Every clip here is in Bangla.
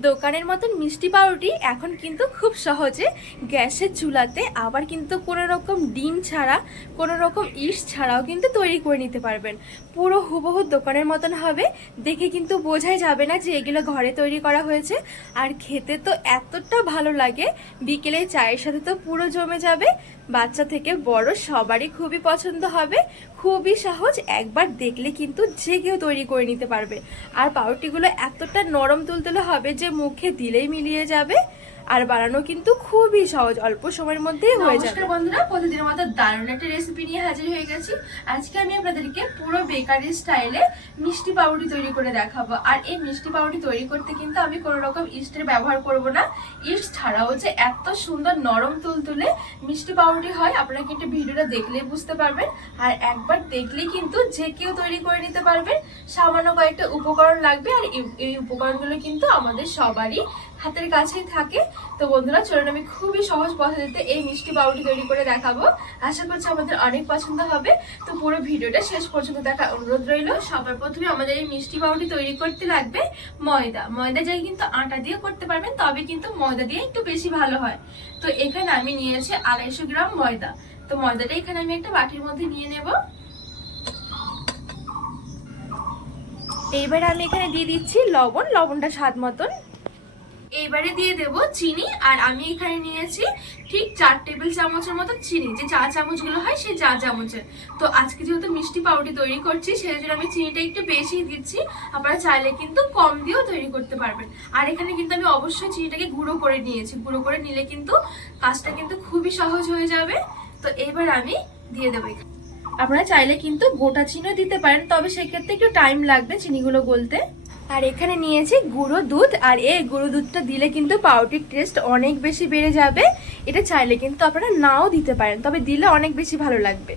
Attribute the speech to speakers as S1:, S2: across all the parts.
S1: দোকানের মতন মিষ্টি পাউরুটি এখন কিন্তু খুব সহজে গ্যাসের চুলাতে, আবার কিন্তু কোনো রকম ডিম ছাড়া কোনো রকম ইস্ট ছাড়াও কিন্তু তৈরি করে নিতে পারবেন। পুরো হুবহু দোকানের মতন হবে, দেখে কিন্তু বোঝাই যাবে না যে এগুলো ঘরে তৈরি করা হয়েছে। আর খেতে তো এতটা ভালো লাগে, বিকেলে চায়ের সাথে তো পুরো জমে যাবে। বাচ্চা থেকে বড় সবারই খুবই পছন্দ হবে। খুবই সহজ, একবার দেখলে কিন্তু যে কেউ তৈরি করে নিতে পারবে। আর পাউরুটিগুলো এতটা নরম তুলতুলে হবে যে মুখে দিলেই মিলিয়ে যাবে। আর বানানো কিন্তু খুবই সহজ অল্প সময়ের মধ্যেই হয়ে যাবে।
S2: নমস্কার বন্ধুরা প্রতিদিনের মতো দারুণ একটা রেসিপি নিয়ে হাজির হয়ে গেছি। আজকে আমি আপনাদেরকে পুরো বেকারি স্টাইলে মিষ্টি পাউরুটি তৈরি করে দেখাবো। আর এই মিষ্টি পাউরুটি তৈরি করতে কিন্তু আমি কোনো রকম ইস্টের ব্যবহার করব না। ইস্ট ছাড়াও যে এত সুন্দর নরম তুলতুলে মিষ্টি পাউরুটি হয় আপনারা কিন্তু ভিডিওটা দেখলেই বুঝতে পারবেন। আর একবার দেখলেই কিন্তু যে কেউ তৈরি করে নিতে পারবেন সামান্য কয়েকটা উপকরণ লাগবে আর এই- এই উপকরণগুলো কিন্তু আমাদের সবারই হাতের কাছেই থাকে। তো বন্ধুরা, চলুন আমি খুবই সহজ পদ্ধতিতে এই মিষ্টি পাউরুটি তৈরি করে দেখাবো। আশা করছি আমাদের অনেক পছন্দ হবে। তো পুরো ভিডিওটা শেষ পর্যন্ত দেখা অনুরোধ রইল। সবার প্রথমে আমাদের এই মিষ্টি পাউরুটি তৈরি করতে লাগবে ময়দা। ময়দা যাই কিন্তু আটা দিয়ে করতে পারবেন, তবে কিন্তু ময়দা দিয়ে একটু বেশি ভালো হয়। তো এখানে আমি নিয়েছি আড়াইশো গ্রাম ময়দা। তো ময়দাটা এখানে আমি একটা বাটির মধ্যে নিয়ে নেব।
S1: এইবার আমি এখানে দিয়ে দিচ্ছি লবণ। লবণটা স্বাদ মতন
S2: এইবারে দিয়ে দেব চিনি, আর আমি এখানে নিয়েছি ঠিক চার টেবিল চামচের মতো চিনি। যে চা চামচগুলো হয় সেই চা চামচের। তো আজকে যেহেতু মিষ্টি পাউরুটি তৈরি করছি সেই জন্য আমি চিনিটা একটু বেশি দিচ্ছি। আপনারা চাইলে কিন্তু কম দিয়েও তৈরি করতে পারবেন। আর এখানে কিন্তু আমি অবশ্যই চিনিটাকে গুঁড়ো করে নিয়েছি। গুঁড়ো করে নিলে কিন্তু কাজটা কিন্তু খুবই সহজ হয়ে যাবে। তো এবার আমি দিয়ে দেবো
S1: আপনারা চাইলে কিন্তু গোটা চিনিও দিতে পারেন, তবে সেক্ষেত্রে একটু টাইম লাগবে চিনিগুলো গলতে। আর এখানে নিয়েছি গুঁড়ো দুধ, আর এই গুঁড়ো দুধটা দিলে কিন্তু পাউরুটির টেস্ট অনেক বেশি বেড়ে যাবে। এটা চাইলে কিন্তু আপনারা নাও দিতে পারেন, তবে দিলে অনেক বেশি ভালো লাগবে।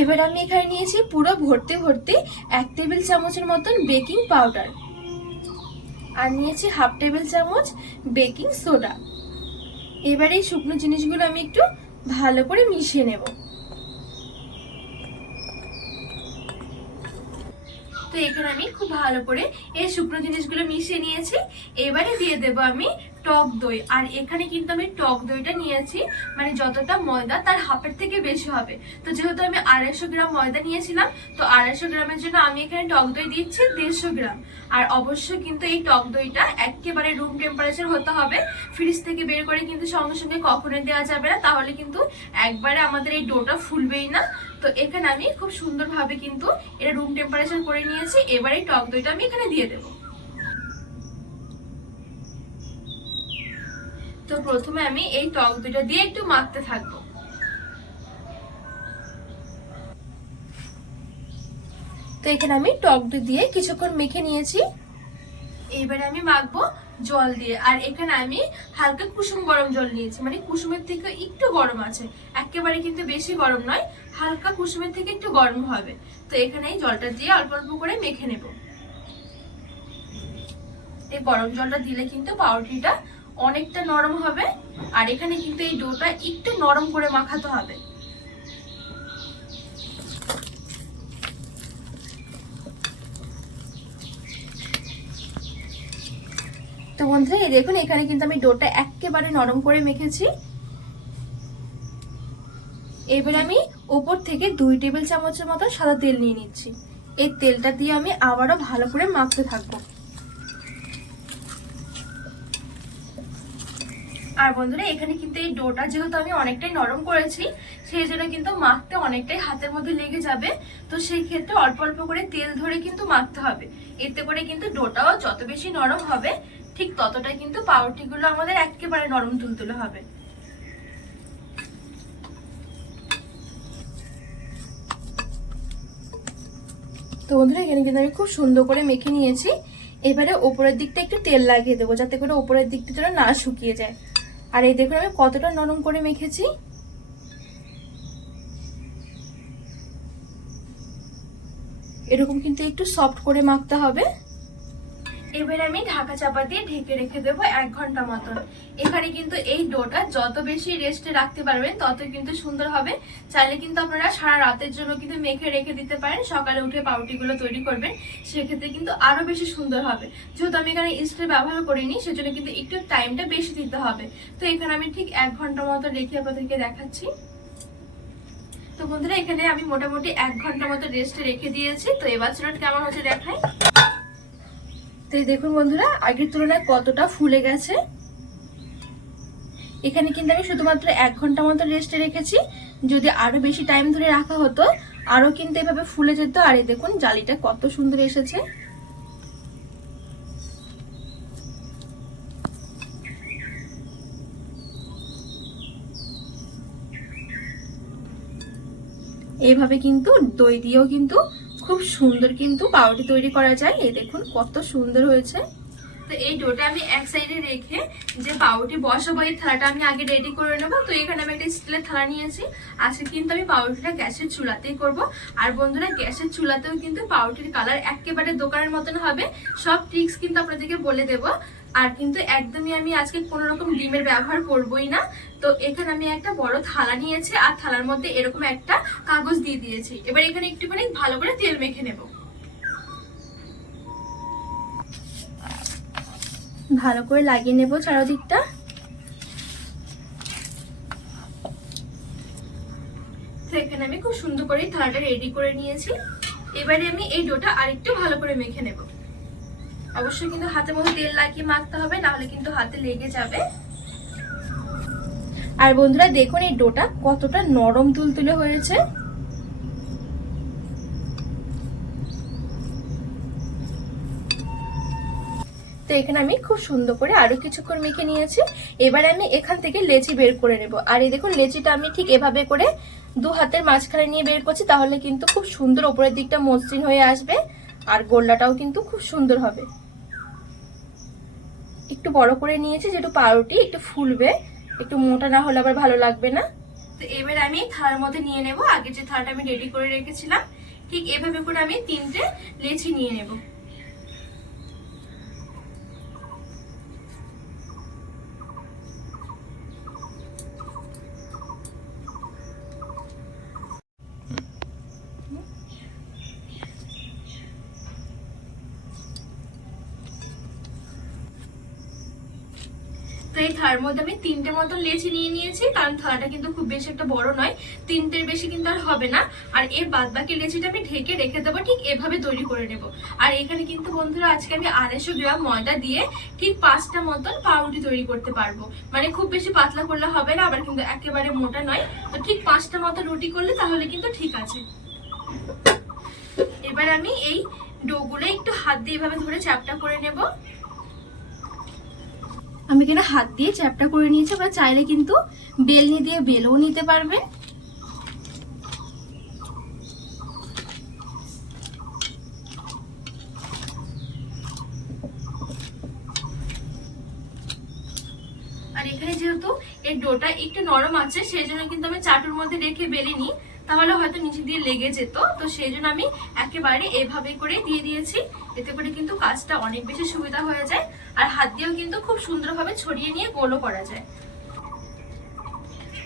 S2: এবার আমি এখানে নিয়েছি পুরো ভর্তি ভর্তি এক টেবিল চামচের মতন বেকিং পাউডার। আর নিয়েছি হাফ টেবিল চামচ বেকিং সোডা। এবার এই শুকনো জিনিসগুলো আমি একটু ভালো করে মিশিয়ে নেব। তো এখানে আমি খুব ভালো করে এই শুকনো জিনিসগুলো মিশিয়ে নিয়েছি। এবারে দিয়ে দেব আমি টক দই। আর এখানে কিন্তু আমি টক দইটা নিয়েছি মানে যতটা ময়দা তার হাফের থেকে বেশি হবে। তো যেহেতু আমি আড়াইশো গ্রাম ময়দা নিয়েছিলাম, তো আড়াইশো গ্রামের জন্য আমি এখানে টক দই দিচ্ছি দেড়শো গ্রাম। আর অবশ্যই কিন্তু এই টক দইটা একেবারে রুম টেম্পারেচার হতে হবে। ফ্রিজ থেকে বের করে কিন্তু সঙ্গে সঙ্গে কখনোই দেওয়া যাবে না, তাহলে কিন্তু একবারে আমাদের এই ডোটা ফুলবেই না। তো এখানে আমি খুব সুন্দরভাবে কিন্তু এটা রুম টেম্পারেচার করে নিয়েছি, এবারে এই টক দইটা আমি এখানে দিয়ে দেবো। তো প্রথমে আমি এই টক দইটা দিয়ে একটু মাখতে থাকব। তো এখানে আমি টক দই দিয়ে কিছুক্ষণ মেখে নিয়েছি। এবারে আমি মাখবো জল দিয়ে। আর এখানে আমি হালকা কুসুম গরম জল নিয়েছি। মানে কুসুমের থেকে একটু গরম আছে। একেবারে কিন্তু বেশি গরম নয়, হালকা কুসুমের থেকে একটু গরম হবে। তো এখানে এই জলটা দিয়ে অল্প অল্প করে মেখে নেব। এই গরম জলটা দিলে কিন্তু পাউরুটিটা অনেকটা নরম হবে, আর এখানে কিন্তু এই ডোটা একটু নরম করে মাখাতে হবে। তো বন্ধুরা, এই দেখুন, এখানে কিন্তু আমি ডোটা একেবারে নরম করে মেখেছি। এবার আমি উপর থেকে দুই টেবিল চামচের মতো সাদা তেল নিয়ে নিচ্ছি। এই তেলটা দিয়ে আমি আবারও ভালো করে মাখতে থাকব। আর বন্ধুরা, এখানে কিন্তু এই ডোটা যেহেতু আমি অনেকটাই নরম করেছি, সেই জন্য কিন্তু মাখতে অনেকটাই হাতের মধ্যে লেগে যাবে। তো সেই ক্ষেত্রে অল্প অল্প করে তেল ধরে কিন্তু মাখতে হবে। এতে করে কিন্তু ডোটাও যত বেশি নরম হবে, ঠিক ততটাই কিন্তু পাউরুটিগুলো আমাদের একেবারে নরম তুলতুলে হবে। তো বন্ধুরা, এখানে কিন্তু আমি খুব সুন্দর করে মেখে নিয়েছি। এবারে ওপরের দিকটা একটু তেল লাগিয়ে দেবো, যাতে করে ওপরের দিকটা যেন না শুকিয়ে যায়। আর এই দেখুন আমি কতটা নরম করে মেখেছি। এরকম কিন্তু একটু সফট করে মাখতে হবে। এবার আমি ঢাকা চাপা দিয়ে ঢেকে রেখে দেবো এক ঘণ্টা মতন। এখানে কিন্তু এই ডোটা যত বেশি রেস্টে রাখতে পারবেন, তত কিন্তু সুন্দর হবে। চাইলে কিন্তু আপনারা সারা রাতের জন্য কিন্তু মেখে রেখে দিতে পারেন। সকালে উঠে পাউরুটিগুলো তৈরি করবেন, সেক্ষেত্রে কিন্তু আরও বেশি সুন্দর হবে। যেহেতু আমি এখানে ইস্টের ব্যবহার করিনি, সেজন্য কিন্তু একটু টাইমটা বেশি দিতে হবে। তো এখানে আমি ঠিক এক ঘণ্টা মতো রেখে আপনাদেরকে দেখাচ্ছি। তো বন্ধুরা, এখানে আমি মোটামুটি এক ঘণ্টা মতো রেস্টে রেখে দিয়েছি। তো এবার চলুন কেমন হচ্ছে দেখাই। তো দেখুন বন্ধুরা, আগের তুলনায় কতটা ফুলে গেছে। এখানে কিন্তু আমি শুধুমাত্র এক ঘণ্টা মতো রেস্টে রেখেছি। যদি আরও বেশি টাইম ধরে রাখা হতো, আরও কিন্তু এভাবে ফুলে যেত। আর এই দেখুন, জালিটা কত সুন্দর এসেছে। এইভাবে কিন্তু দই দিয়েও কিন্তু খুব সুন্দর কিন্তু পাউরুটি তৈরি করা যায়। এই দেখুন, কত সুন্দর হয়েছে। তো এই ডোটা আমি এক সাইডে রেখে যে পাউরুটি বসাবো, এই থালাটা আমি আগে রেডি করে নেব। তো এখানে আমি একটা স্টিলের থালা নিয়েছি। আজকে কিন্তু আমি পাউরুটিটা গ্যাসের চুলাতেই করব। আর বন্ধুরা, গ্যাসের চুলাতেও কিন্তু পাউরুটির কালার একেবারে দোকানের মতন হবে। সব ট্রিক্স কিন্তু আপনাদেরকে বলে দেবো। আর কিন্তু একদমই আমি আজকে কোনো রকম ডিমের ব্যবহার করবই না। তো এখানে আমি একটা বড় থালা নিয়েছি আর থালার মধ্যে এরকম একটা কাগজ দিয়ে দিয়েছি। এবার এখানে একটুখানি ভালো করে তেল মেখে নেব। ভালো করে লাগিয়ে নেব চারদিকটা। এখানে আমি খুব সুন্দর করে থালাটা রেডি করে নিয়েছি। এবারে আমি এই ডোটা আরেকটু ভালো করে মেখে নেব। অবশ্যই কিন্তু হাতের মধ্যে তেল লাগিয়ে মাখতে হবে, নাহলে কিন্তু হাতে লেগে যাবে। আর বন্ধুরা, দেখুন এই ডোটা কতটা নরম তুলতুলে হয়েছে। তো এখানে আমি খুব সুন্দর করে আরও কিছুক্ষণ মেখে নিয়েছি। এবার আমি এখান থেকে লেচি বের করে নেব। আর এই দেখুন, লেচিটা আমি ঠিক এভাবে করে দু হাতের মাঝখানে নিয়ে বের করছি, তাহলে কিন্তু খুব সুন্দর ওপরের দিকটা মসৃণ হয়ে আসবে, আর গোল্লাটাও কিন্তু খুব সুন্দর হবে। একটু বড় করে নিয়েছি যেটু পাউরুটি, একটু ফুলবে, একটু মোটা না হলে আবার ভালো লাগবে না। তো এবার আমি থার মধ্যে নিয়ে নেব। আগে যে থারটা আমি রেডি করে রেখেছিলাম, ঠিক এভাবে করে আমি তিনটে লেচি নিয়ে নেব। থালার মধ্যে আমি তিনটে মতন লেচি নিয়ে নিয়েছি, কারণ থালাটা কিন্তু খুব বেশি একটা বড় নয়, তিনটের বেশি কিন্তু আর হবে না। আর এর বাদ বাকি লেচিটা আমি ঢেকে রেখে দেবো, ঠিক এভাবে তৈরি করে নেব। আর এখানে কিন্তু বন্ধুরা আজকে আমি আড়াইশো গ্রাম ময়দা দিয়ে ঠিক পাঁচটা মতন পাউরুটি তৈরি করতে পারব। মানে খুব বেশি পাতলা করলে হবে না, আবার কিন্তু একেবারে মোটা নয়। তো ঠিক পাঁচটা মতো রুটি করলে তাহলে কিন্তু ঠিক আছে। এবার আমি এই ডোগুলো একটু হাত দিয়ে এভাবে ধরে চ্যাপটা করে নেব। আমি এখানে হাত দিয়ে চ্যাপটা করে নিয়েছি আবার চাইলে কিন্তু বেলনি দিয়ে বেলও নিতে পারবেন আর এখানে যেহেতু এই ডোটা একটু নরম আছে, সেই জন্য কিন্তু আমি চাটুর মধ্যে রেখে বেলিনি তাহলে হয়তো নিচে দিয়ে লেগে যেত, তো সেই জন্য আমি একেবারে এভাবে করে দিয়ে দিয়েছি। এতে করে কিন্তু কাজটা অনেক বেশি সুবিধা হয়ে যায় আর হাত দিয়েও কিন্তু খুব সুন্দরভাবে ছড়িয়ে নিয়ে গোলও করা যায়।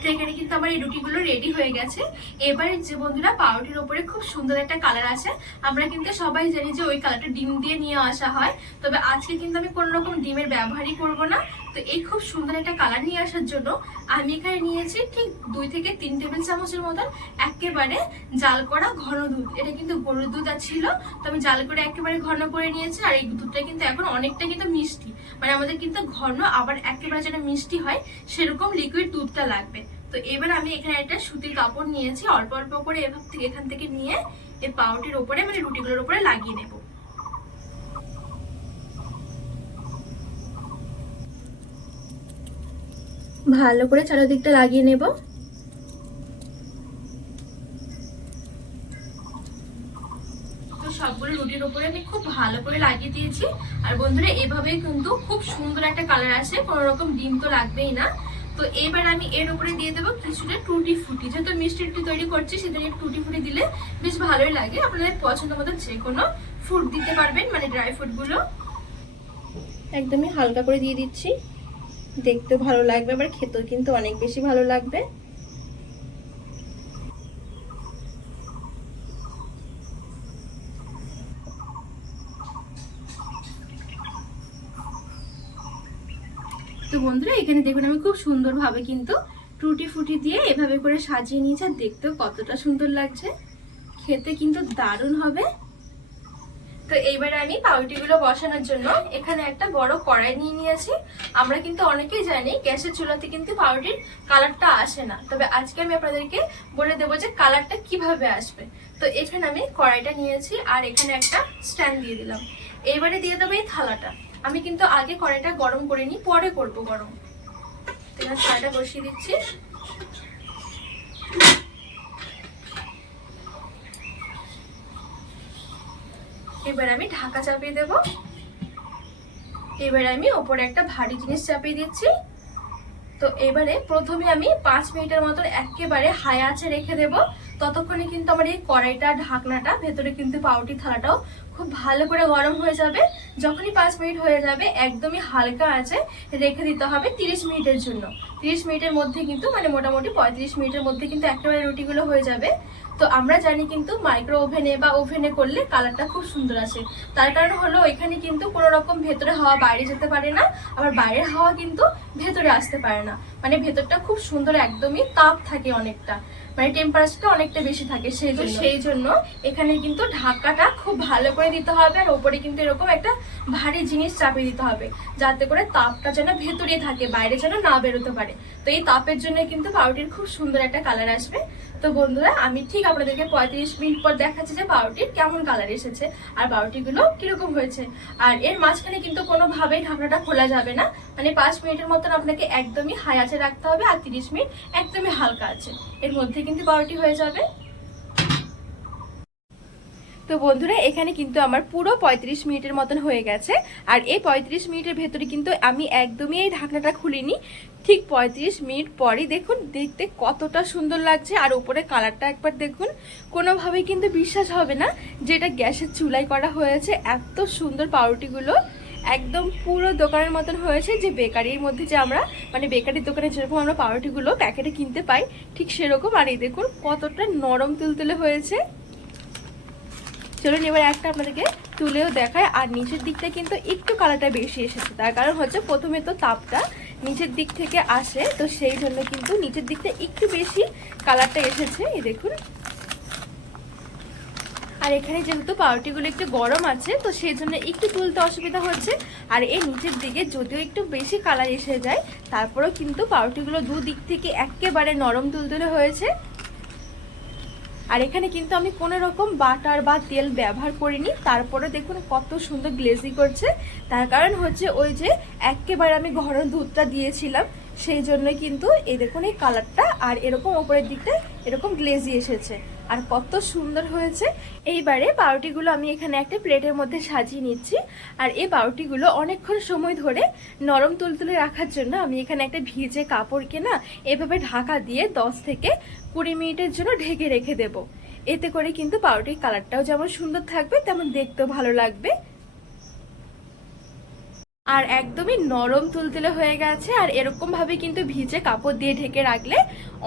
S2: তো এখানে কিন্তু আমার এই রুটিগুলো রেডি হয়ে গেছে। এবারে যে বন্ধুরা, পাউরুটির ওপরে খুব সুন্দর একটা কালার আছে। আমরা কিন্তু সবাই জানি যে ওই কালারটা ডিম দিয়ে নিয়ে আসা হয়। তবে আজকে কিন্তু আমি কোনো রকম ডিমের ব্যবহারই করব না। তো এই খুব সুন্দর একটা কালার নিয়ে আসার জন্য আমি এখানে নিয়েছি ঠিক দুই থেকে তিন টেবিল চামচের মতন একেবারে জাল করা ঘন দুধ। এটা কিন্তু গরুর দুধ আর ছিল তো আমি জাল করে একেবারে ঘন করে নিয়েছি আর এই দুধটা কিন্তু এখন অনেকটা কিন্তু মিষ্টি। মানে আমাদের কিন্তু ঘন, আবার একেবারে যেন মিষ্টি হয়, সেরকম লিকুইড দুধটা লাগবে। তো এবার আমি এখানে একটা সুতির কাপড় নিয়েছি, অল্প অল্প করে এখান থেকে নিয়ে এই পাউটির ওপরে মানে রুটিগুলোর উপরে লাগিয়ে নেব। ভালো করে চারিদিকটা লাগিয়ে নেব। সবগুলো রুটির উপরে আমি খুব ভালো করে লাগিয়ে দিয়েছি। আর বন্ধুরা এভাবে কিন্তু খুব সুন্দর একটা কালার আসে। কোনো রকম ডিম তো লাগবেই না। তো এবার আমি এর উপরে দিয়ে দেবো কিছুটা টুটি ফুটি। যেহেতু মিষ্টি রুটি তৈরি করছি সেজন্য টুটি ফুটি দিলে বেশ ভালোই লাগে। আপনাদের পছন্দ মতো যে কোনো ফুড দিতে পারবেন মানে ড্রাই ফ্রুটগুলো
S1: একদমই হালকা করে দিয়ে দিচ্ছি। দেখতেও ভালো লাগবে, আবার খেতেও কিন্তু অনেক বেশি ভালো লাগবে। তো বন্ধুরা, এখানে দেখুন আমি খুব সুন্দরভাবে কিন্তু টুটি ফুটি দিয়ে এভাবে করে সাজিয়ে নিয়েছি, আর দেখতেও কতটা সুন্দর লাগছে। খেতে কিন্তু দারুণ হবে। তো এইবারে আমি পাউরুটিগুলো বসানোর জন্য এখানে একটা বড় কড়াই নিয়ে নিয়েছি। আমরা কিন্তু অনেকেই জানি গ্যাসের চুলাতে কিন্তু পাউরুটির কালারটা আসে না। তবে আজকে আমি আপনাদেরকে বলে দেবো যে কালারটা কীভাবে আসবে। তো এখানে আমি কড়াইটা নিয়েছি আর এখানে একটা স্ট্যান্ড দিয়ে দিলাম। এইবারে দিয়ে দেবো এই থালাটা। আমি কিন্তু আগে কড়াইটা গরম করে নিই, পরে করব গরম। তো এবার থালাটা বসিয়ে দিচ্ছি। এবার আমি ঢাকা চাপিয়ে দেব। এবার আমি ওপরে একটা ভারী জিনিস চাপিয়ে দিচ্ছি। তো এবারে প্রথমে আমি পাঁচ মিনিটের মতো একেবারে হাই আছে রেখে দেব। ততক্ষণে কিন্তু আমার এই কড়াইটা, ঢাকনাটা, ভেতরে কিন্তু পাউটি থালাটাও খুব ভালো করে গরম হয়ে যাবে। যখনই পাঁচ মিনিট হয়ে যাবে, একদমই হালকা আছে রেখে দিতে হবে তিরিশ মিনিটের জন্য। তিরিশ মিনিটের মধ্যে কিন্তু মানে মোটামুটি পঁয়ত্রিশ মিনিটের মধ্যে কিন্তু একেবারে রুটিগুলো হয়ে যাবে। তো আমরা জানি কিন্তু মাইক্রো ওভেনে বা ওভেনে করলে কালারটা খুব সুন্দর আসে। তার কারণ হলো এখানে কিন্তু কোনো রকম ভেতরে হাওয়া বাইরে যেতে পারে না আবার বাইরের হাওয়া কিন্তু ভেতরে আসতে পারে না। মানে ভেতরটা খুব সুন্দর একদমই তাপ থাকে অনেকটা। মানে টেম্পারেচারটা অনেকটা বেশি থাকে সেই জন্য সেই জন্য এখানে কিন্তু ঢাকাটা খুব ভালো করে দিতে হবে আর ওপরে কিন্তু এরকম একটা ভারী জিনিস চাপিয়ে দিতে হবে। যাতে করে তাপটা যেন ভেতরে থাকে বাইরে যেন না বেরোতে পারে। তো এই তাপের জন্য কিন্তু পাউরুটির খুব সুন্দর একটা কালার আসবে। তো বন্ধুরা, আমি ঠিক আপনাদেরকে পঁয়ত্রিশ মিনিট পর দেখাচ্ছি যে পাউরুটির কেমন কালার এসেছে আর পাউরুটিগুলো কীরকম হয়েছে। আর এর মাঝখানে কিন্তু কোনোভাবেই ঢাকনাটা খোলা যাবে না। মানে পাঁচ মিনিটের মতন আপনাকে একদমই হাই আছে রাখতে হবে আর তিরিশ মিনিট একদমই হালকা আছে। এর মধ্যে কিন্তু বারোটি হয়ে যাবে। তো বন্ধুরা, এখানে কিন্তু আমার পুরো পঁয়ত্রিশ মিনিটের মতন হয়ে গেছে। আর এই পঁয়ত্রিশ মিনিটের ভেতরে কিন্তু আমি একদমই এই ঢাকনাটা খুলিনি। ঠিক পঁয়ত্রিশ মিনিট পরই দেখুন, দেখতে কতটা সুন্দর লাগছে। আর উপরে কালারটা একবার দেখুন, কোনোভাবেই কিন্তু বিশ্বাস হবে না যে এটা গ্যাসের চুলাই করা হয়েছে। এত সুন্দর পাউরুটিগুলো একদম পুরো দোকানের মতন হয়েছে যে বেকারির মধ্যে যে আমরা মানে বেকারির দোকানে যেরকম আমরা পাউরুটিগুলো প্যাকেটে কিনতে পাই, ঠিক সেরকম। আর এই দেখুন, কতটা নরম তুলতুলে হয়েছে। চলুন এবার একটা আপনাদেরকে তুলেও দেখায়। আর নিচের দিকটা কিন্তু একটু কালারটা বেশি এসেছে। তার কারণ হচ্ছে প্রথমে তো তাপটা নিচের দিক থেকে আসে, তো সেই জন্য কিন্তু নিচের দিকটা একটু বেশি কালারটা এসেছে। এই দেখুন। আর এখানে যেহেতু পাউরুটিগুলো একটু গরম আছে, তো সেই জন্য একটু তুলতে অসুবিধা হচ্ছে। আর এই নিচের দিকে যদিও একটু বেশি কালার এসে যায়, তারপরেও কিন্তু পাউরুটিগুলো দুদিক থেকে একেবারে নরম তুলতুলে হয়েছে। আর এখানে কিন্তু আমি কোনো রকম বাটার বা তেল ব্যবহার করিনি। তারপরে দেখুন কত সুন্দর গ্লেজি করছে। তার কারণ হচ্ছে ওই যে একেবারে আমি ঘরের দুধটা দিয়েছিলাম, সেই জন্য কিন্তু এই দেখুন এই কালারটা। আর এরকম ওপরের দিকটা এরকম গ্লেজি এসেছে। আর কত সুন্দর হয়েছে। এইবারে পাউরুটিগুলো আমি এখানে একটা প্লেটের মধ্যে সাজিয়ে নিচ্ছি। আর এই পাউরুটিগুলো অনেকক্ষণ সময় ধরে নরম তুলতুলে রাখার জন্য আমি এখানে একটা ভিজে কাপড়কে না এভাবে ঢাকা দিয়ে দশ থেকে কুড়ি মিনিটের জন্য ঢেকে রেখে দেব। এতে করে কিন্তু পাউরুটির কালারটাও যেমন সুন্দর থাকবে, তেমন দেখতেও ভালো লাগবে। আর একদমই নরম তুলতুলে হয়ে গেছে। আর এরকম ভাবে কিন্তু ভিজে কাপড় দিয়ে ঢেকে রাখলে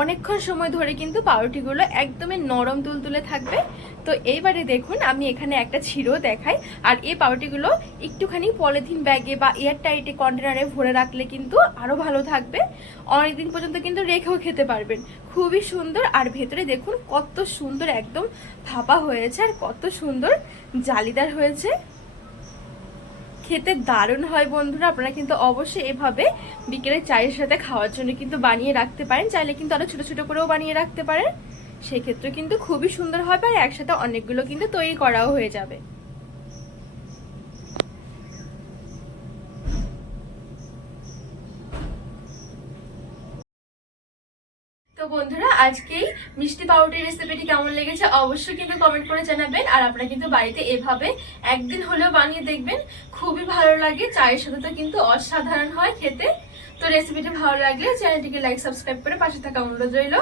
S1: অনেকক্ষণ সময় ধরে কিন্তু পাউরুটিগুলো একদমই নরম তুলতুলে থাকবে। তো এইবারে দেখুন, আমি এখানে একটা ছিঁড়ো দেখাই। আর এই পাউরুটিগুলো একটুখানি পলিথিন ব্যাগে বা এয়ার টাইটে কন্টেনারে ভরে রাখলে কিন্তু আরও ভালো থাকবে। অনেকদিন পর্যন্ত কিন্তু রেখেও খেতে পারবেন। খুবই সুন্দর। আর ভেতরে দেখুন, কত সুন্দর একদম ফাঁপা হয়েছে আর কত সুন্দর জালিদার হয়েছে। খেতে দারুণ হয় বন্ধুরা। আপনারা কিন্তু অবশ্যই এভাবে বিকেলে চায়ের সাথে খাওয়ার জন্য কিন্তু বানিয়ে রাখতে পারেন। চাইলে কিন্তু আরও ছোটো ছোটো করেও বানিয়ে রাখতে পারেন। সেক্ষেত্রে কিন্তু খুবই সুন্দর হবে আর একসাথে অনেকগুলো কিন্তু তৈরি করাও হয়ে যাবে তো বন্ধুরা আজকেই মিষ্টি পাউরুটির রেসিপিটি কেমন লেগেছে অবশ্যই কিন্তু কমেন্ট করে জানাবেন। আর আপনারা কিন্তু বাড়িতে এভাবে একদিন হলেও বানিয়ে দেখবেন, খুবই ভালো লাগে। চায়ের সাথে তো কিন্তু অসাধারণ হয় খেতে। তো রেসিপিটি ভালো লাগলে চ্যানেলটিকে লাইক সাবস্ক্রাইব করে পাশে থাকা অনুরোধ রইল।